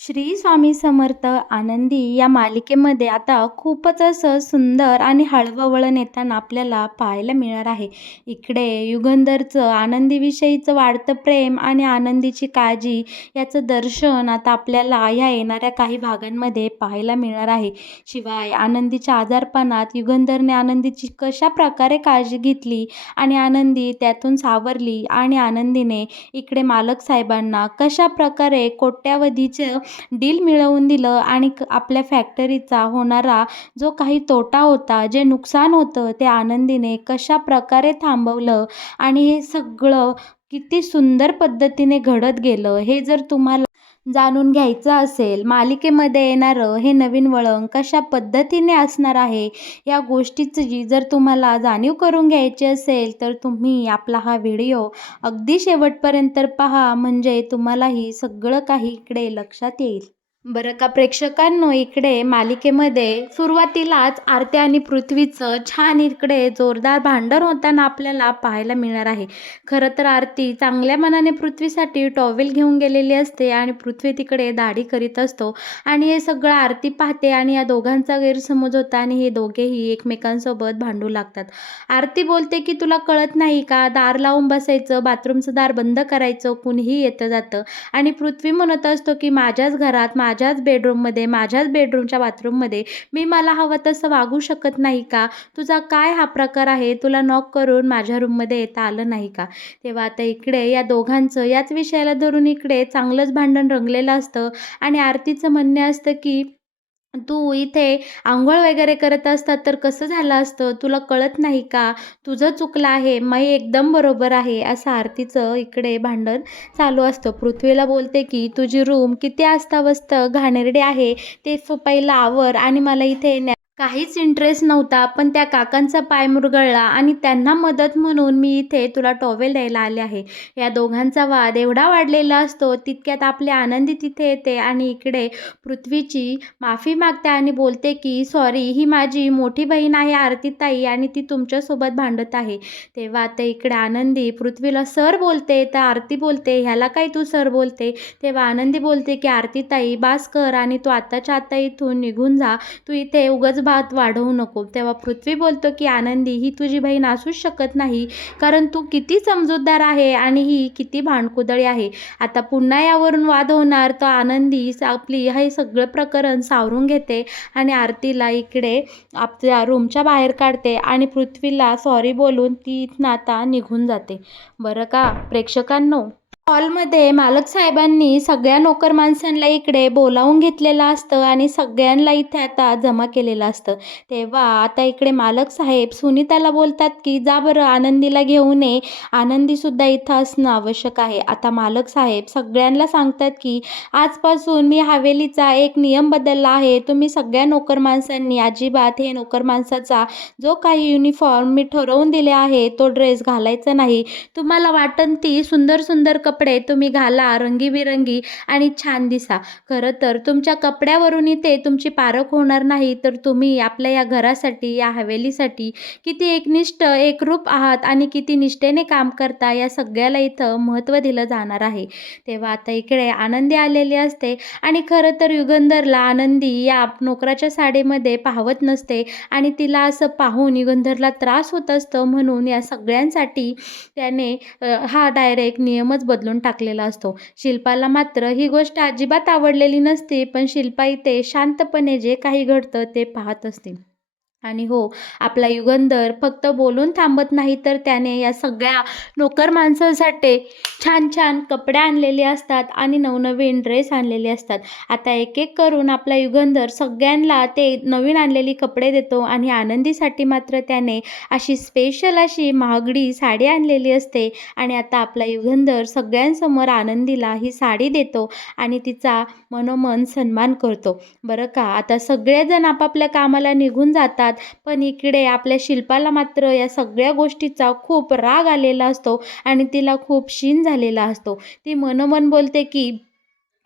श्री स्वामी समर्थ आनंदी या मालिकेमध्ये आता खूपच असं सुंदर आणि हळवं वळण येताना आपल्याला पाहायला मिळणार आहे. इकडे युगंधरचं आनंदीविषयीचं वाढतं प्रेम आणि आनंदीची काळजी याचं दर्शन आता आपल्याला ह्या येणाऱ्या काही भागांमध्ये पाहायला मिळणार आहे. शिवाय आनंदीच्या आजारपणात युगंधरने आनंदीची कशा प्रकारे काळजी घेतली आणि आनंदी त्यातून सावरली आणि आनंदीने इकडे मालक साहेबांना कशा प्रकारे कोट्यावधीचं डील मिळवून दिलं आणि आपल्या फॅक्टरीचा होणारा जो काही तोटा होता, जे नुकसान होतं, ते आनंदीने कशा प्रकारे थांबवलं आणि हे सगळं किती सुंदर पद्धतीने घडत गेलं, हे जर तुम्हाला जाणून घ्यायचं असेल, मालिकेमध्ये येणारं हे नवीन वळण कशा पद्धतीने असणार आहे, या गोष्टीची जर तुम्हाला जाणीव करून घ्यायची असेल, तर तुम्ही आपला हा व्हिडिओ अगदी शेवटपर्यंत पहा, म्हणजे तुम्हालाही सगळं काही इकडे लक्षात येईल. बरं का प्रेक्षकांनो, इकडे मालिकेमध्ये सुरुवातीलाच आरती आणि पृथ्वीचं छान इकडे जोरदार भांडण होताना आपल्याला पाहायला मिळणार आहे. खरं तर आरती चांगल्या मनाने पृथ्वीसाठी टॉवेल घेऊन गेलेली असते आणि पृथ्वी तिकडे दाढी करीत असतो आणि हे सगळं आरती पाहते आणि या दोघांचा गैरसमज होता आणि हे दोघेही एकमेकांसोबत भांडू लागतात. आरती बोलते की तुला कळत नाही का, दार लावून बसायचं, बाथरूमचं दार बंद करायचं, कुणीही येतं जातं. आणि पृथ्वी म्हणत असतो की माझ्याच घरात, माझ्याच बेडरूममध्ये, माझ्याच बेडरूमच्या बाथरूममध्ये मी मला हवं तसं वागू शकत नाही का? तुझा काय हा प्रकार आहे? तुला नॉक करून माझ्या रूममध्ये येता आलं नाही का? तेव्हा आता इकडे या दोघांचं याच विषयाला धरून इकडे चांगलंच भांडण रंगलेलं असतं आणि आरतीचं म्हणणे असतं की तू इथे अंघोळ वगैरे करत असतात तर कसं झालं असतं? तुला कळत नाही का? तुझं चुकलं आहे, मी एकदम बरोबर आहे, असं आरतीचं इकडे भांडण चालू असतं. पृथ्वीला बोलते की तुझी रूम किती अस्ताव्यस्त घाणेरडी आहे, ते पहिलं आवर आणि मला इथे काहीच इंटरेस्ट नव्हता, पण त्या काकांचा पाय मुरगळला आणि त्यांना मदत म्हणून मी इथे तुला टॉवेल द्यायला आले आहे. या दोघांचा वाद एवढा वाढलेला असतो, तितक्यात आपली आनंदी तिथे येते आणि इकडे पृथ्वीची माफी मागते आणि बोलते की सॉरी, ही माझी मोठी बहीण आहे आरतीताई आणि ती तुमच्यासोबत भांडत आहे. तेव्हा आता इकडे आनंदी पृथ्वीला सर बोलते, तर आरती बोलते ह्याला काय तू सर बोलते? तेव्हा आनंदी बोलते की आरतीताई बास कर आणि तू आत्ताच्या आत्ता इथून निघून जा, तू इथे उगाच भात वाढवू नको. तेव्हा पृथ्वी बोलतो की आनंदी, ही तुझी बहीण असूच शकत नाही, कारण तू किती समजूतदार आहे आणि ही किती भांडकुदळी आहे. आता पुन्हा यावरून वाद होणार, तर आनंदी आपली हे सगळं प्रकरण सावरून घेते आणि आरतीला इकडे आपल्या रूमच्या बाहेर काढते आणि पृथ्वीला सॉरी बोलून ती इथनं आता निघून जाते. बरं का प्रेक्षकांनो, हॉलमध्ये मालक साहेबांनी सगळ्या नोकर माणसांना इकडे बोलावून घेतलेलं असतं आणि सगळ्यांना इथे आता जमा केलेलं असतं. तेव्हा आता इकडे मालक साहेब सुनीताला बोलतात की जा बरं आनंदीला घेऊन ये, आनंदीसुद्धा इथं असणं आवश्यक आहे. आता मालक साहेब सगळ्यांना सांगतात की आजपासून मी हवेलीचा एक नियम बदलला आहे, तुम्ही सगळ्या नोकर माणसांनी अजिबात हे नोकर माणसाचा जो काही युनिफॉर्म मी ठरवून दिले आहे तो ड्रेस घालायचा नाही. तुम्हाला वाटन ती सुंदर सुंदर कपडे तुम्ही घाला, रंगीबिरंगी आणि छान दिसा. खरं तर तुमच्या कपड्यावरून इथे तुमची पारख होणार नाही, तर तुम्ही आपल्या या घरासाठी, या हवेलीसाठी किती एकनिष्ठ, एकरूप आहात आणि किती निष्ठेने काम करता, या सगळ्याला इथं महत्त्व दिलं जाणार आहे. तेव्हा आता इकडे आनंदी आलेली असते आणि खरं तर युगंधरला आनंदी या नोकराच्या साडीमध्ये पाहवत नसते आणि तिला असं पाहून युगंधरला त्रास होत असतं, म्हणून या सगळ्यांसाठी त्याने हा डायरेक्ट नियमच बदलून टाकलेला असतो. शिल्पाला मात्र ही गोष्ट अजिबात आवडलेली नसते, पण शिल्पा इथे शांतपणे जे काही घडतं ते पाहत असते. आणि हो, आपला युगंधर फक्त बोलून थांबत नाही, तर त्याने या सगळ्या नोकर माणसांसाठी छान छान कपडे आणलेले असतात आणि नवनवीन ड्रेस आणलेले असतात. आता एक एक करून आपला युगंधर सगळ्यांना ते नवीन आणलेली कपडे देतो आणि आनंदीसाठी मात्र त्याने अशी स्पेशल अशी महागडी साडी आणलेली असते आणि आता आपला युगंधर सगळ्यांसमोर आनंदीला ही साडी देतो आणि तिचा मनोमन सन्मान करतो. बरं का, आता सगळेजण आपापल्या कामाला निघून जातात, पण इकडे आपल्या शिल्पाला मात्र या सगळ्या गोष्टीचा खूप राग आलेला असतो आणि तिला खूप शीण झालेला असतो. ती मनोमन बोलते की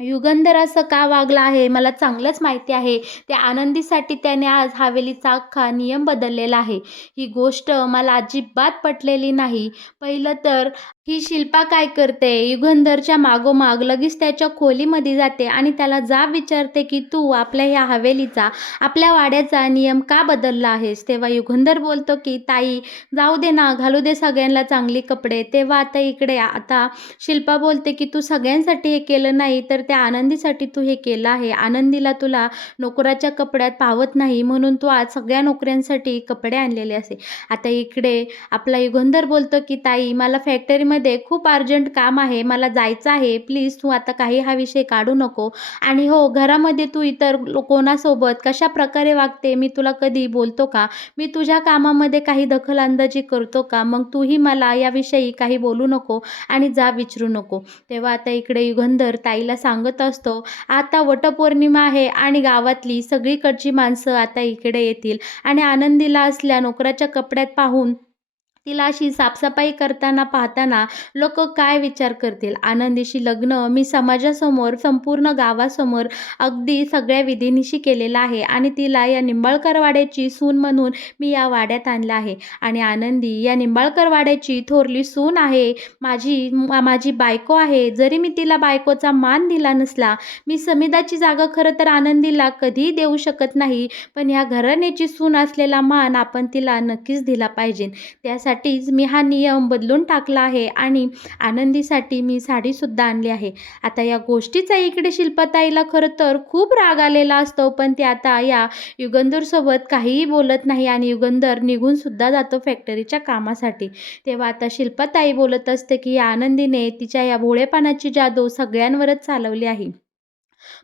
युगंधर असं का वागला आहे मला चांगलंच माहिती आहे. त्या आनंदीसाठी त्याने आज हवेलीचा अख्खा नियम बदललेला आहे. ही गोष्ट मला अजिबात पटलेली नाही. पहिलं तर ही शिल्पा काय करते, युगंधरच्या मागोमाग लगेच त्याच्या खोलीमध्ये जाते आणि त्याला जाब विचारते की तू आपल्या ह्या हवेलीचा, आपल्या वाड्याचा नियम का बदलला आहेस? तेव्हा युगंधर बोलतो की ताई, जाऊ दे ना, घालू दे सगळ्यांना चांगली कपडे. तेव्हा आता शिल्पा बोलते की तू सगळ्यांसाठी हे केलं नाही, तर त्या आनंदीसाठी तू हे केलं आहे. आनंदीला तुला नोकराच्या कपड्यात पावत नाही, म्हणून तू आज सगळ्या नोकऱ्यांसाठी कपडे आणलेले असे. आता इकडे आपला युगंधर बोलतो की ताई, मला फॅक्टरीमध्ये खूप अर्जंट काम आहे, मला जायचं आहे, प्लीज तू आता काही हा विषय काढू नको. आणि हो, घरामध्ये तू इतर कोणासोबत कशा प्रकारे वागते मी तुला कधी बोलतो का? मी तुझ्या कामामध्ये काही दखलंदाजी करतो का? मग तूही मला याविषयी काही बोलू नको आणि जाब विचारू नको. तेव्हा आता इकडे युगंधर ताईला सांगत असतो, आता वटपौर्णिमा आहे आणि गावातली सगळीकडची माणसं आता इकडे येतील आणि आनंदीला असल्या नोकराच्या कपड्यात पाहून तिला अशी साफसफाई करताना पाहताना लोक काय विचार करतील? आनंदीशी लग्न मी समाजासमोर, संपूर्ण गावासमोर अगदी सगळ्या विधीनिशी केलेलं आहे आणि तिला या निंबाळकर वाड्याची सून म्हणून मी या वाड्यात आणलं आहे आणि आनंदी या निंबाळकर वाड्याची थोरली सून आहे, माझी बायको आहे. जरी मी तिला बायकोचा मान दिला नसला, मी समिदाची जागा खरं तर आनंदीला कधीही देऊ शकत नाही, पण ह्या घराण्याची सून असलेला मान आपण तिला नक्कीच दिला पाहिजे. त्यासाठीच मी हा नियम बदलून टाकला आहे आणि आनंदीसाठी मी साडीसुद्धा आणली आहे. आता या गोष्टीचा इकडे शिल्पाताईला खरं तर खूप राग आलेला असतो, पण ते आता या युगंधरसोबत काहीही बोलत नाही आणि युगंधर निघूनसुद्धा जातो फॅक्टरीच्या कामासाठी. तेव्हा आता शिल्पाताई बोलत असते की या आनंदीने तिच्या या भोळेपणाची जादू सगळ्यांवरच चालवली आहे.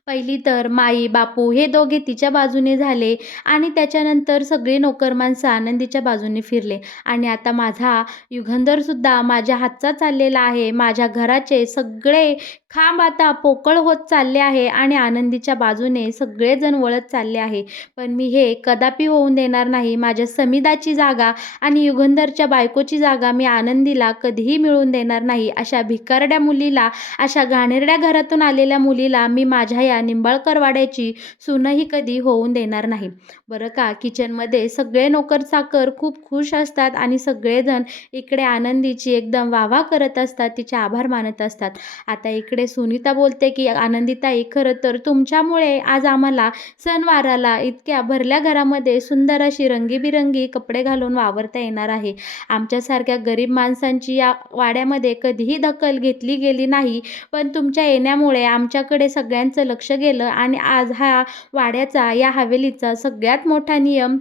पहिली तर माई बापू हे दोघे तिच्या बाजूने झाले आणि त्याच्यानंतर सगळे नोकर माणसं आनंदीच्या बाजूने फिरले आणि आता माझा युगंधरसुद्धा माझ्या हातचा चाललेला आहे. माझ्या घराचे सगळे खांब आता पोकळ होत चालले आहे आणि आनंदीच्या बाजूने सगळेजण वळत चालले आहे. पण मी हे कदापि होऊन देणार नाही. माझ्या समिदाची जागा आणि युगंधरच्या बायकोची जागा मी आनंदीला कधीही मिळवून देणार नाही. अशा भिकारड्या मुलीला, अशा घाणेरड्या घरातून आलेल्या मुलीला मी माझ्या या निंबाळकर वाड्याची सूनही कधी होऊन देणार नाही. बरं का, किचनमध्ये सगळे नोकर चाकर खूप खुश असतात आणि सगळेजण इकडे आनंदीची एकदम वाह करत असतात, तिचे आभार मानत असतात. आता इकडे सुनीता बोलते की आनंदीताई, खरं तर तुमच्यामुळे आज आम्हाला सणवाराला इतक्या भरल्या घरामध्ये सुंदर अशी रंगीबिरंगी कपडे घालून वावरता येणार आहे. आमच्यासारख्या गरीब माणसांची या वाड्यामध्ये कधीही दखल घेतली गेली नाही, पण तुमच्या येण्यामुळे आमच्याकडे सगळ्यांचं लक्ष गेलं आणि आज हा वाड्याचा, या हवेलीचा सगळ्यात मोठा नियम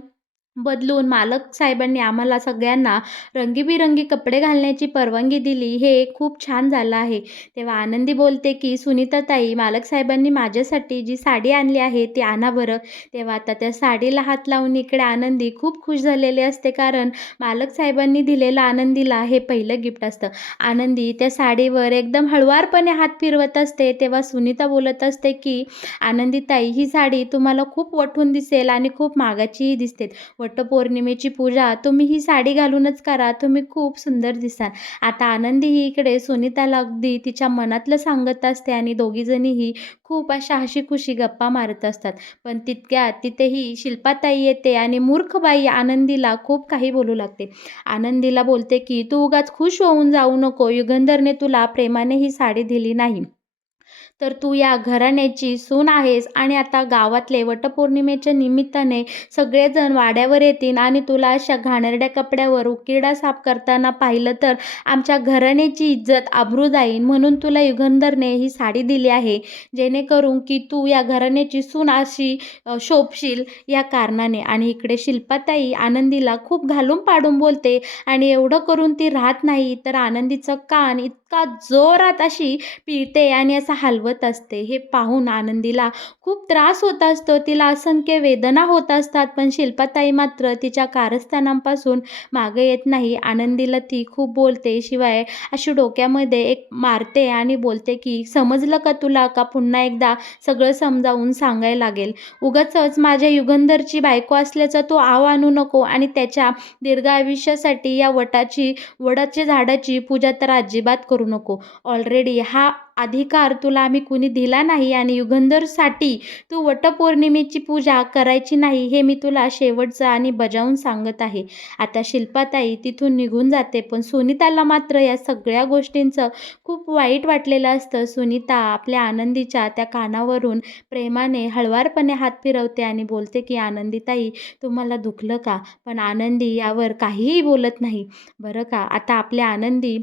बदलून मालक साहेबांनी आम्हाला सगळ्यांना रंगीबिरंगी कपडे घालण्याची परवानगी दिली. हे खूप छान झालं आहे. तेव्हा आनंदी बोलते की सुनीताताई, मालक साहेबांनी माझ्यासाठी जी साडी आणली आहे ती आणा बरं. तेव्हा आता त्या साडीला हात लावून इकडे आनंदी खूप खुश झालेली असते, कारण मालक साहेबांनी दिलेलं आनंदीला हे पहिलं गिफ्ट असतं. आनंदी त्या साडीवर एकदम हळुवारपणे हात फिरवत असते. तेव्हा सुनीता बोलत असते की आनंदीताई, ही साडी तुम्हाला खूप वठून दिसेल आणि खूप महागाचीही दिसते. वटपौर्णिमेची पूजा तुम्ही ही साडी घालूनच करा, तुम्ही खूप सुंदर दिसाल. आता आनंदी ही इकडे सुनीताला अगदी तिच्या मनातलं सांगत असते आणि दोघीजणीही खूप अशा हशी-खुशी गप्पा मारत असतात. पण तितक्यात तिथेही शिल्पाताई येते आणि मूर्ख बाई आनंदीला खूप काही बोलू लागते. आनंदीला बोलते की तू उगाच खुश होऊन जाऊ नको, युगंधरने तुला प्रेमाने ही साडी दिली नाही, तर तू या घराण्याची सून आहेस आणि आता गावातले वटपौर्णिमेच्या निमित्ताने सगळेजण वाड्यावर येतील आणि तुला अशा घाणेरड्या कपड्यावर उकिरडा साफ करताना पाहिलं तर आमच्या घराण्याची इज्जत आबरू जाईल. म्हणून तुला युगंधरने ही साडी दिली आहे, जेणेकरून की तू या घराण्याची सून अशी शोभशील या कारणाने. आणि इकडे शिल्पाताई आनंदीला खूप घालून पाडून बोलते आणि एवढं करून ती राहत नाही, तर आनंदीचं कान इतका जोरात अशी पिळते आणि असं हलवत असते. हे पाहून आनंदीला खूप त्रास होत असतो, तिला असंख्य वेदना होत असतात, पण शिल्पाताई मात्र तिच्या कारस्थानापासून मागे येत नाही. आनंदीला ती खूप बोलते, शिवाय अशी डोक्यामध्ये एक मारते आणि बोलते की समजलं का तुला, का पुन्हा एकदा सगळं समजावून सांगायला लागेल? उगाचच माझ्या युगंधरची बायको असल्याचा तो आव आणू नको आणि त्याच्या दीर्घ आयुष्यासाठी या वडाच्या झाडाची पूजा तर अजिबात करू करू नको. ऑलरेडी हा अधिकार तुला आम्ही कुणी दिला नाही आणि युगंधरसाठी तू वटपौर्णिमेची पूजा करायची नाही हे मी तुला शेवटचं आणि बजावून सांगत आहे. आता शिल्पाताई तिथून निघून जाते, पण सुनीताला मात्र या सगळ्या गोष्टींचं खूप वाईट वाटलेलं असतं. सुनीता आपल्या आनंदीच्या त्या कानावरून प्रेमाने हळवारपणे हात फिरवते आणि बोलते की आनंदीताई, तुम्हाला दुखलं का? पण आनंदी यावर काहीही बोलत नाही. बरं का, आता आपल्या आनंदी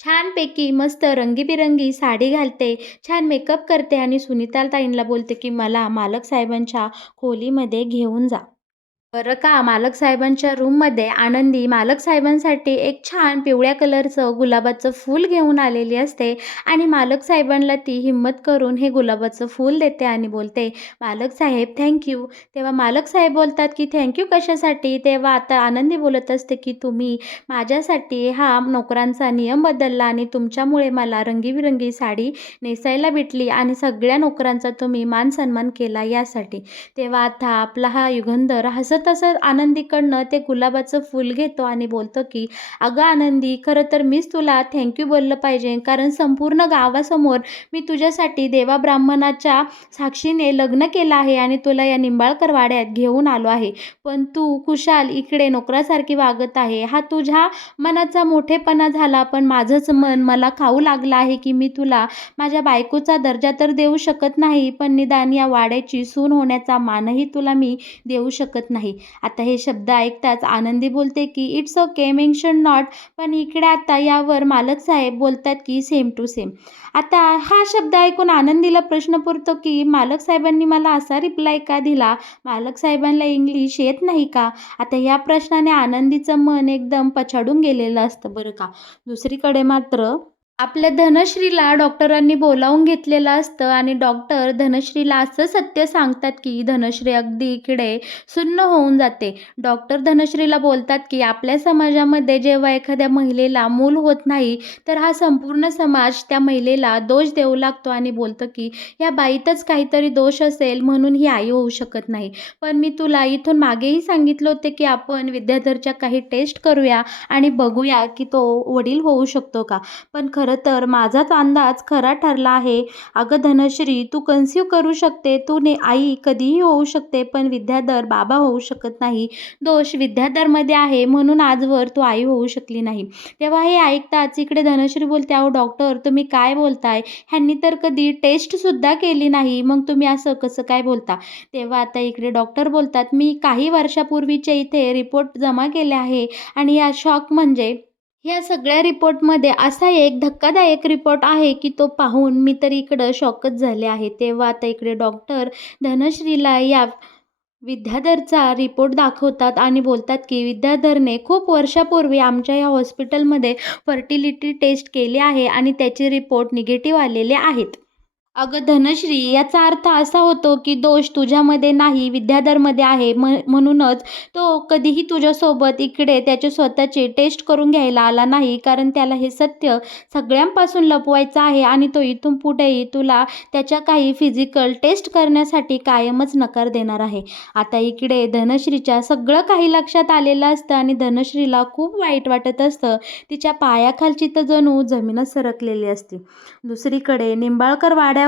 छानपैकी मस्त रंगीबिरंगी साडी घालते, छान मेकअप करते आणि सुनीताताईंना बोलते की मला मालक साहेबांच्या खोलीमध्ये घेऊन जा. बरं का, मालक साहेबांच्या रूममध्ये आनंदी मालक साहेबांसाठी एक छान पिवळ्या कलरचं गुलाबाचं फूल घेऊन आलेली असते आणि मालक साहेबांना ती हिम्मत करून हे गुलाबाचं फूल देते आणि बोलते, मालक साहेब थँक. तेव्हा मालक साहेब बोलतात की थँक कशासाठी? तेव्हा आता आनंदी बोलत असते की तुम्ही माझ्यासाठी हा नोकरांचा नियम बदलला आणि तुमच्यामुळे मला रंगीबिरंगी साडी नेसायला भेटली आणि सगळ्या नोकरांचा तुम्ही मान सन्मान केला यासाठी. तेव्हा आता आपला हा युगंधर हसत-हसत आनंदीकडनं ते गुलाबाचं फूल घेतो आणि बोलतो की "अगं आनंदी, खरं तर मीच तुला थँक बोललं पाहिजे, कारण संपूर्ण गावासमोर मी तुझ्यासाठी देवा ब्राह्मणाच्या साक्षीने लग्न केलं आहे आणि तुला या निंबाळकर वाड्यात घेऊन आलो आहे. पण तू खुशाल इकडे नोकरासारखी वागत आहे. हा तुझ्या मनाचा मोठेपणा झाला, पण माझंच मन मला खाऊ लागलं आहे की मी तुला माझ्या बायकोचा दर्जा तर देऊ शकत नाही, पण निदान या वाड्याची सून होण्याचा मानही तुला मी देऊ शकत नाही." आता हे शब्द ऐकताच आनंदी बोलते की "इट्स ओके, मेन्शन नॉट." पण इकडे आता यावर मालक साहेब बोलतात की "सेम टू सेम." आता हा शब्द ऐकून आनंदीला प्रश्न पडतो की मालक साहेबांनी मला असा रिप्लाय का दिला? मालक साहेबांना इंग्लिश येत नाही का? आता या प्रश्नाने आनंदीचं मन एकदम पछाडून गेलेलं असतं बरं का. दुसरीकडे मात्र आपल्या धनश्रीला डॉक्टरांनी बोलावून घेतलेलं असतं आणि डॉक्टर धनश्रीला असं सत्य सांगतात की धनश्री अगदी इकडे सुन्न होऊन जाते. डॉक्टर धनश्रीला बोलतात की आपल्या समाजामध्ये जेव्हा एखाद्या महिलेला मूल होत नाही, तर हा संपूर्ण समाज त्या महिलेला दोष देऊ लागतो आणि बोलतं की या बाईतच काहीतरी दोष असेल म्हणून ही आई होऊ शकत नाही. पण मी तुला इथून मागेही सांगितलं होते की आपण विद्याधरच्या काही टेस्ट करूया आणि बघूया की तो वडील होऊ शकतो का? पण खरं तर माझाच अंदाज खरा ठरला आहे. अगं धनश्री, तू कन्सीव्ह करू शकते, तू आई कधीही होऊ शकते, पण विद्याधर बाबा होऊ शकत नाही. दोष विद्याधरमध्ये आहे म्हणून आजवर तू आई होऊ शकली नाही. तेव्हा हे ऐकताच इकडे धनश्री बोलते, अहो डॉक्टर, तुम्ही काय बोलताय? ह्यांनी तर कधी टेस्टसुद्धा केली नाही, मग तुम्ही असं कसं काय बोलता? तेव्हा आता इकडे डॉक्टर बोलतात, मी काही वर्षापूर्वीचे इथे रिपोर्ट जमा केले आहे आणि या शॉक म्हणजे या सगळ्या रिपोर्टमध्ये असा एक धक्कादायक रिपोर्ट आहे की तो पाहून मी तर इकडं शॉकच झाले आहे. तेव्हा आता इकडे डॉक्टर धनश्रीला या विद्याधरचा रिपोर्ट दाखवतात आणि बोलतात की विद्याधरने खूप वर्षापूर्वी आमच्या या हॉस्पिटलमध्ये फर्टिलिटी टेस्ट केली आहे आणि त्याचे रिपोर्ट निगेटिव्ह आलेले आहेत. अगं धनश्री, याचा अर्थ असा होतो की दोष तुझ्यामध्ये नाही, विद्याधरमध्ये आहे. म्हणूनच तो कधीही तुझ्यासोबत इकडे त्याचे स्वतःचे टेस्ट करून घ्यायला आला नाही, कारण त्याला हे सत्य सगळ्यांपासून लपवायचं आहे आणि तो इथून पुढेही तुला त्याच्या काही फिजिकल टेस्ट करण्यासाठी कायमच नकार देणार आहे. आता इकडे धनश्रीच्या सगळं काही लक्षात आलेलं असतं आणि धनश्रीला खूप वाईट वाटत असतं. तिच्या पायाखालची तर जणू जमीनच सरकलेली असते. दुसरीकडे निंबाळकर वाड्यावर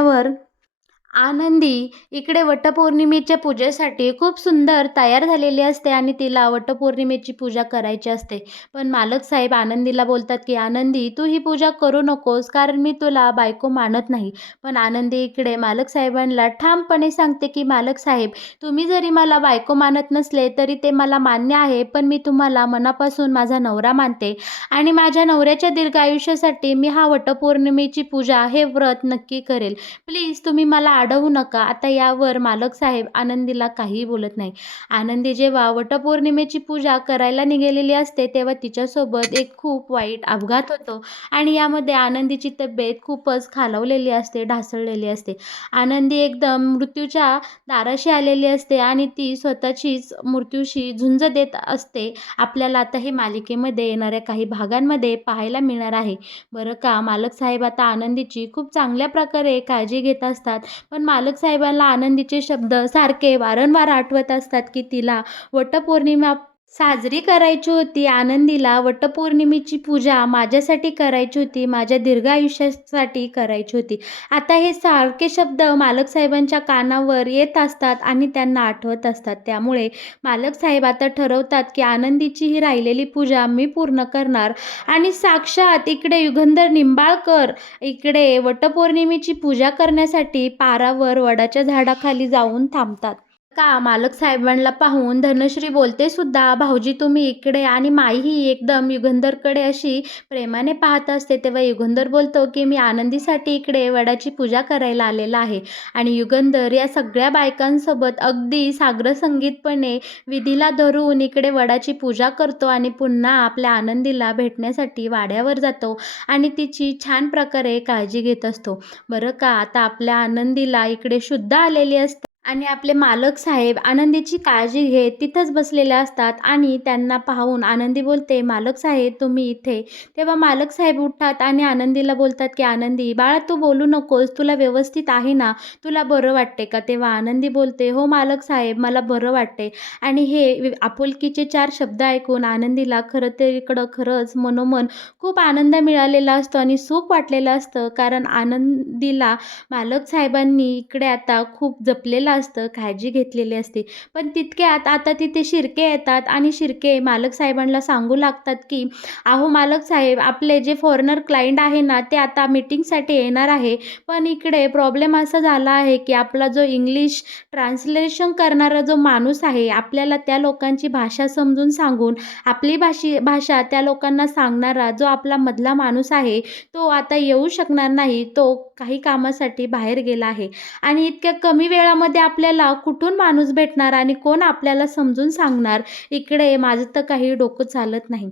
आनंदी इकडे वटपौर्णिमेच्या पूजेसाठी खूप सुंदर तयार झालेली असते आणि तिला वटपौर्णिमेची पूजा करायची असते. पण मालक साहेब आनंदीला बोलतात की आनंदी, तू ही पूजा करू नकोस, कारण मी तुला बायको मानत नाही. पण आनंदी इकडे मालक साहेबांना ठामपणे सांगते की मालक साहेब, तुम्ही जरी मला बायको मानत नसले तरी ते मला मान्य आहे, पण मी तुम्हाला मनापासून माझा नवरा मानते आणि माझ्या नवऱ्याच्या दीर्घ आयुष्यासाठी मी हा वटपौर्णिमेची पूजा हे व्रत नक्की करेल. प्लीज तुम्ही मला अडवू नका. आता यावर मालक साहेब आनंदीला काहीही बोलत नाही. आनंदी जेव्हा वटपौर्णिमेची पूजा करायला निघालेली असते, तेव्हा तिच्यासोबत एक खूप वाईट अपघात होतो आणि यामध्ये आनंदीची तब्येत खूपच खालावलेली असते, ढासळलेली असते. आनंदी एकदम मृत्यूच्या दाराशी आलेली असते आणि ती स्वतःचीच मृत्यूशी झुंज देत असते. आपल्याला आता हे मालिकेमध्ये येणाऱ्या काही भागांमध्ये पाहायला मिळणार आहे. बरं का, मालक साहेब आता आनंदीची खूप चांगल्या प्रकारे काळजी घेत असतात. पण मालक साहेबांना आनंदीचे शब्द सारखे वारंवार आठवत असतात की तिला वटपौर्णिमा साजरी करायची होती आनंदीला वटपौर्णिमेची पूजा माझ्यासाठी करायची होती, माझ्या दीर्घ आयुष्यासाठी करायची होती. आता हे सारखे शब्द मालक साहेबांच्या कानावर येत असतात आणि त्यांना आठवत असतात. त्यामुळे मालक साहेब आता ठरवतात, की आनंदीची ही राहिलेली पूजा मी पूर्ण करणार आणि साक्षात इकडे युगंधर निंबाळकर इकडे वटपौर्णिमेची पूजा करण्यासाठी पारावर वडाच्या झाडाखाली जाऊन थांबतात. का मालक साहेबांना पाहून धनश्री बोलते सुद्धा, "भाऊजी तुम्ही इकडे" आणि माईही एकदम युगंधरकडे अशी प्रेमाने पाहत असते. तेव्हा युगंधर बोलतो, की "मी आनंदीसाठी इकडे वडाची पूजा करायला आलेला आहे." आणि युगंधर या सगळ्या बायकांसोबत अगदी साग्रसंगीतपणे विधीला धरून इकडे वडाची पूजा करतो आणि पुन्हा आपल्या आनंदीला भेटण्यासाठी वाड्यावर जातो आणि तिची छान प्रकारे काळजी घेत असतो. बरं का, आता आपल्या आनंदीला इकडे शुद्ध आलेली असते आणि आपले मालक साहेब आनंदीची काळजी घेत तिथंच बसलेले असतात आणि त्यांना पाहून आनंदी बोलते, "मालक साहेब तुम्ही इथे." तेव्हा मालक साहेब उठतात आणि आनंदीला बोलतात, की "आनंदी बाळा तू बोलू नकोस. तुला व्यवस्थित आहे ना? तुला बरं वाटते का?" तेव्हा आनंदी बोलते, "हो मालक साहेब मला बरं वाटते." आणि हे आपुलकीचे 4 शब्द ऐकून आनंदीला खरं तर इकडं खरंच मनोमन खूप आनंद मिळालेला असतो आणि सुख वाटलेलं असतं. कारण आनंदीला मालक साहेबांनी इकडे आता खूप जपलेलं असतं, काळजी घेतलेली असते. पण तितक्यात आता तिथे शिर्के येतात आणि शिर्के मालक साहेबांना सांगू लागतात, की "अहो मालक साहेब, आपले जे फॉरेनर क्लायंट आहे ना, ते आता मीटिंगसाठी येणार आहे. पण इकडे प्रॉब्लेम असा झाला आहे, की आपला जो इंग्लिश ट्रान्सलेशन करणारा जो माणूस आहे, आपल्याला त्या लोकांची भाषा समजून सांगून आपली भाषा त्या लोकांना सांगणारा जो आपला मधला माणूस आहे, तो आता येऊ शकणार नाही. तो काही कामासाठी बाहेर गेला आहे आणि इतक्या कमी वेळामध्ये आपल्याला कुठून माणूस भेटणार आणि कोण आपल्याला समजून सांगणार? इकडे माझं तर काही डोकं चालत नाही."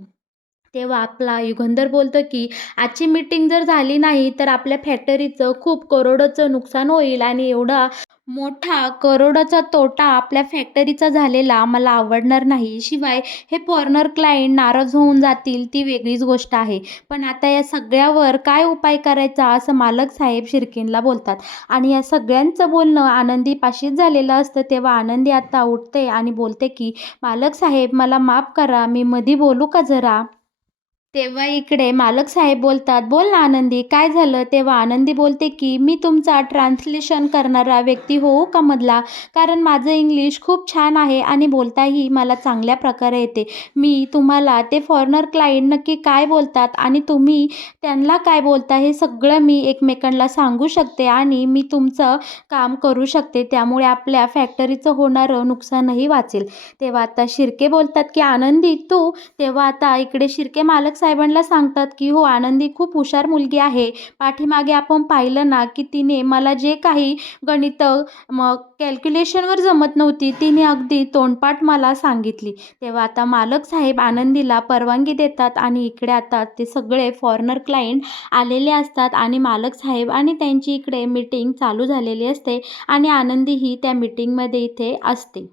तेव्हा आपला युगंधर बोलतो, की "आजची मीटिंग जर झाली नाही, तर आपल्या फॅक्टरीचं खूप करोडोचं नुकसान होईल आणि एवढा मोठा करोडोचा तोटा आपल्या फॅक्टरीचा झालेला मला आवडणार नाही. शिवाय हे फॉरेनर क्लायंट नाराज होऊन जातील ती वेगळीच गोष्ट आहे. पण आता या सगळ्यावर काय उपाय करायचा?" असं मालक साहेब शिर्केंना बोलतात. आणि या सगळ्यांचं बोलणं आनंदीपाशीच झालेलं असतं. तेव्हा आनंदी आता उठते आणि बोलते, की "मालक साहेब मला माफ करा. मी मधी बोलू का जरा?" तेव्हा इकडे मालक साहेब बोलतात, "बोल ना आनंदी, काय झालं?" तेव्हा आनंदी बोलते, की "मी तुमचा ट्रान्सलेशन करणारा व्यक्ती होऊ का मधला? कारण माझं इंग्लिश खूप छान आहे आणि बोलताही मला चांगल्या प्रकारे येते. मी तुम्हाला ते फॉरेनर क्लायंट नक्की काय बोलतात आणि तुम्ही त्यांना काय बोलता हे सगळं मी एकमेकांना सांगू शकते आणि मी तुमचं काम करू शकते. त्यामुळे आपल्या फॅक्टरीचं होणारं नुकसानही वाचेल." तेव्हा आता शिर्के बोलतात, की "आनंदी तू." तेव्हा आता इकडे शिर्के मालक साहेबांना सांगतात, की "हो, आनंदी खूप हुशार मुलगी आहे. पाठीमागे आपण पाहिलं ना, की तिने मला जे काही गणितं मग कॅल्क्युलेशनवर जमत नव्हती, तिने अगदी तोंडपाठ मला सांगितली." तेव्हा आता मालक साहेब आनंदीला परवानगी देतात आणि इकडे आता ते सगळे फॉरेनर क्लायंट आलेले असतात आणि मालक साहेब आणि त्यांची इकडे मीटिंग चालू झालेली असते आणि आनंदीही त्या मीटिंगमध्ये इथे असते.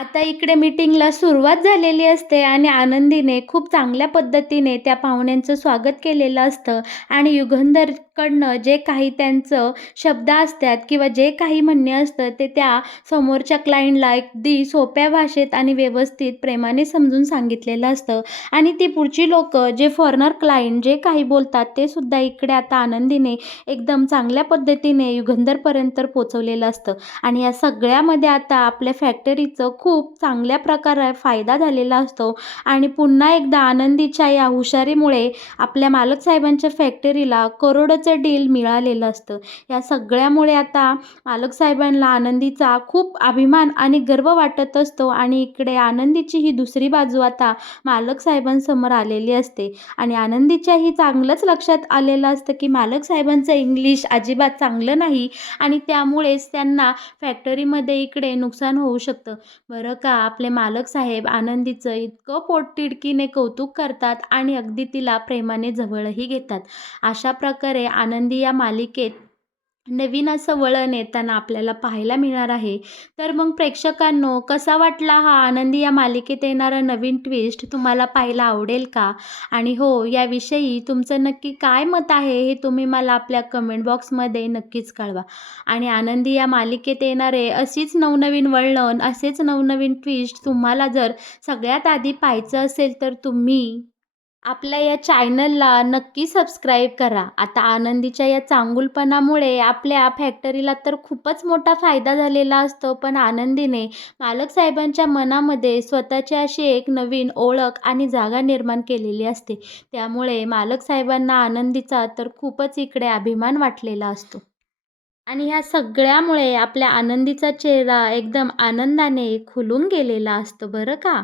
आता इकडे मीटिंगला सुरुवात झालेली असते आणि आनंदीने खूप चांगल्या पद्धतीने त्या पाहुण्यांचं स्वागत केलेलं असतं आणि युगंधरकडनं जे काही त्यांचं शब्द असतात किंवा जे काही म्हणणे असतं ते त्या समोरच्या क्लायंटला अगदी सोप्या भाषेत आणि व्यवस्थित प्रेमाने समजून सांगितलेलं असतं आणि ती पुढची लोकं जे फॉरेनर क्लायंट जे काही बोलतात ते सुद्धा इकडे आता आनंदीने एकदम चांगल्या पद्धतीने युगंधरपर्यंत पोहोचवलेलं असतं आणि या सगळ्यामध्ये आता आपल्या फॅक्टरीचं खूप चांगल्या प्रकारे फायदा झालेला असतो आणि पुन्हा एकदा आनंदीच्या या हुशारीमुळे आपल्या मालक साहेबांच्या फॅक्टरीला करोडोचं डील मिळालेलं असतं. या सगळ्यामुळे आता मालक साहेबांना आनंदीचा खूप अभिमान आणि गर्व वाटत असतो आणि इकडे आनंदीची ही दुसरी बाजू आता मालक साहेबांसमोर आलेली असते आणि आनंदीच्याही चांगलंच लक्षात आलेलं असतं, की मालक साहेबांचं इंग्लिश अजिबात चांगलं नाही आणि त्यामुळेच त्यांना फॅक्टरीमध्ये इकडे नुकसान होऊ शकतं. बरं का, आपले मालक साहेब आनंदीचं इतकं पोटतिडकीने कौतुक करतात आणि अगदी तिला प्रेमाने जवळही घेतात. अशा प्रकारे आनंदी या मालिकेत नवीन असं वळण येताना आपल्याला पाहायला मिळणार आहे. तर मग प्रेक्षकांनो, कसा वाटला हा आनंदी या मालिकेत येणारा नवीन ट्विस्ट? तुम्हाला पाहायला आवडेल का? आणि हो, याविषयी तुमचं नक्की काय मत आहे हे तुम्ही मला आपल्या कमेंट बॉक्समध्ये नक्कीच कळवा. आणि आनंदी या मालिकेत येणारे अशीच नवनवीन वळण, असेच नवनवीन ट्विस्ट तुम्हाला जर सगळ्यात आधी पाहायचं असेल तर तुम्ही आपल्या या चॅनलला नक्की सबस्क्राईब करा. आता आनंदीच्या या चांगुलपणामुळे आपल्या फॅक्टरीला तर खूपच मोठा फायदा झालेला असतो. पण आनंदीने मालक साहेबांच्या मनामध्ये स्वतःची अशी एक नवीन ओळख आणि जागा निर्माण केलेली असते. त्यामुळे मालक साहेबांना आनंदीचा तर खूपच इकडे अभिमान वाटलेला असतो. आणि ह्या सगळ्यामुळे आपल्या आनंदीचा चेहरा एकदम आनंदाने खुलून गेलेला असतो बरं का.